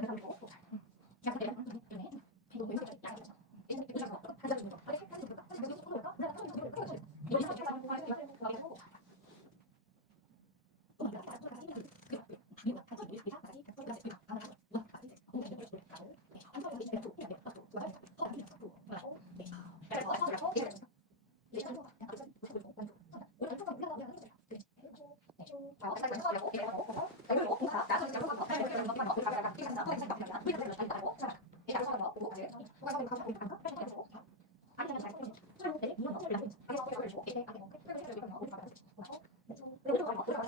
嗯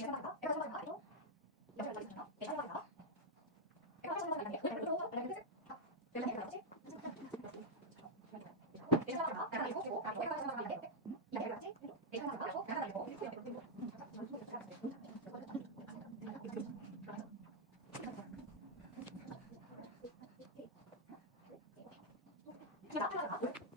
제가? 내가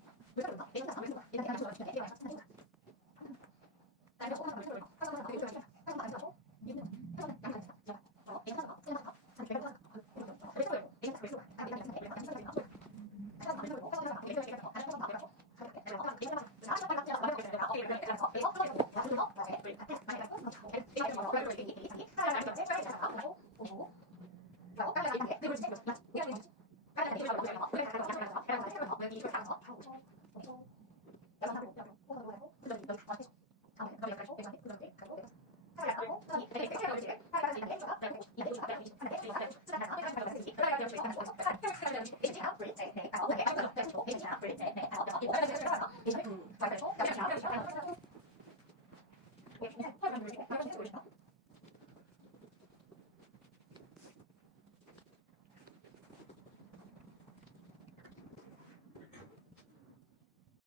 그럼 여기까지 그 정도 그 정도